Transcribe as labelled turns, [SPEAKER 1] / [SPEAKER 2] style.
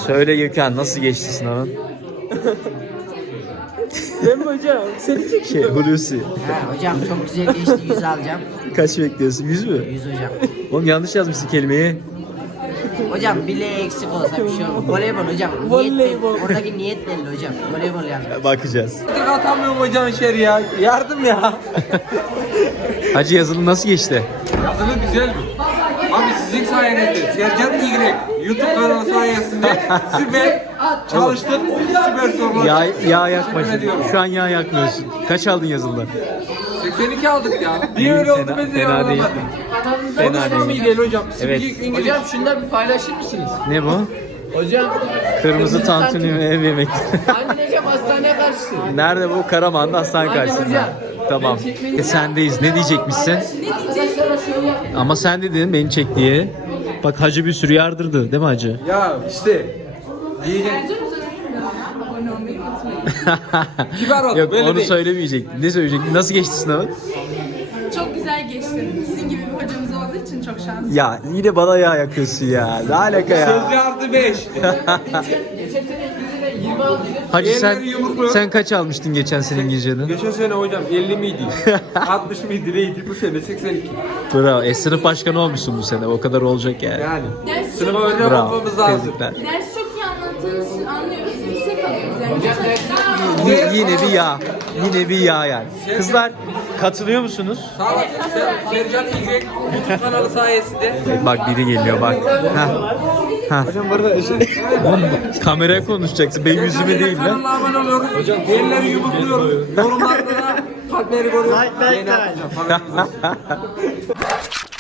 [SPEAKER 1] Söyle Gökhan, nasıl geçti sınavın?
[SPEAKER 2] Ben mi hocam? Seni çekiyorum.
[SPEAKER 1] Hulusi.
[SPEAKER 3] Ha, hocam çok güzel geçti, 100 alacağım.
[SPEAKER 1] Kaç bekliyorsun? 100 mü?
[SPEAKER 3] 100 hocam.
[SPEAKER 1] Oğlum yanlış yazmışsın kelimeyi.
[SPEAKER 3] Hocam bile eksik olsa bir şey olmaz. Voleybol hocam.
[SPEAKER 2] Voleybol.
[SPEAKER 3] Oradaki niyet belli hocam. Voleybol yazmış.
[SPEAKER 1] Bakacağız.
[SPEAKER 2] Tık atamıyorum hocam içeri ya. Yardım ya.
[SPEAKER 1] Hacı yazılı nasıl geçti?
[SPEAKER 4] Yazılı güzel mi? Abi sizin sayenizde Sercan Y YouTube kanalı sayesinde süper çalıştık, süper sorular.
[SPEAKER 1] Yağ yakma
[SPEAKER 4] Teşekkür
[SPEAKER 1] şimdi.
[SPEAKER 4] ediyorum.
[SPEAKER 1] Şu an yağ yakmıyorsun. Kaç aldın yazılıdan?
[SPEAKER 4] 82 aldık ya. Niye öyle oldu ben de
[SPEAKER 1] Fena değil.
[SPEAKER 4] anlamadım.
[SPEAKER 1] Fena
[SPEAKER 4] Konuşmam iyi
[SPEAKER 1] değil.
[SPEAKER 4] değil hocam.
[SPEAKER 1] Evet.
[SPEAKER 4] Speaking English.
[SPEAKER 2] Hocam şundan bir paylaşır mısınız?
[SPEAKER 1] Ne bu?
[SPEAKER 2] Hocam.
[SPEAKER 1] Kırmızı tantuni ve ev yemek.
[SPEAKER 2] Anne hocam hastane karşısı.
[SPEAKER 1] Nerede bu? Karaman'da hastane
[SPEAKER 2] Aynen
[SPEAKER 1] karşısında.
[SPEAKER 2] hocam.
[SPEAKER 1] Tamam. Sendeyiz. Ne diyecekmişsin?
[SPEAKER 2] Arkadaşlara şöyle yap.
[SPEAKER 1] Ama sen dedin beni çek diye. Bak hacı bir sürü yardırdı değil mi hacı?
[SPEAKER 4] Ya işte. Diyecek. Kibar ol,
[SPEAKER 1] Yok
[SPEAKER 4] böyle
[SPEAKER 1] onu
[SPEAKER 4] değil.
[SPEAKER 1] söylemeyecektin. Ne söyleyecektin? Nasıl geçti sınavın?
[SPEAKER 5] Çok güzel geçti. Sizin gibi bir hocamız olduğu için çok şanslıyım.
[SPEAKER 1] Ya yine bana yağ yakıyorsun ya. Ne alaka ya?
[SPEAKER 4] Sözlü artı 5.
[SPEAKER 2] Geçen sene İngilizce'de 20 aldı.
[SPEAKER 1] Hacı sen
[SPEAKER 4] Yerleri yumruklu.
[SPEAKER 1] sen kaç almıştın geçen sene İngilizce'den?
[SPEAKER 4] Geçen sene hocam 50 miydi? 60 mıydı neydi? Bu sene 82.
[SPEAKER 1] Bravo. Sınıf başkanı olmuşsun bu sene. O kadar olacak yani.
[SPEAKER 4] Yani.
[SPEAKER 5] Ders
[SPEAKER 4] Sınıfa
[SPEAKER 5] çok,
[SPEAKER 4] önlem
[SPEAKER 1] Bravo.
[SPEAKER 4] almamız lazım.
[SPEAKER 1] Tebrikler.
[SPEAKER 5] ders çok iyi anlattığınız için anlıyoruz. Yüksek alıyoruz. Yani
[SPEAKER 2] Hocam
[SPEAKER 1] Yine bir yağ. Yine bir yağ yani. Kızlar katılıyor musunuz?
[SPEAKER 4] Sağ olasın. Sercan Y YouTube kanalı sayesinde.
[SPEAKER 1] Bak biri geliyor bak. Ha. Hocam burada kameraya konuşacaksın. Benim yüzüme değil lan.
[SPEAKER 4] Kanala abone oluyoruz. Hocam elleri yumrukluyoruz. Yorumlarda da kalpleri koruyoruz. Like.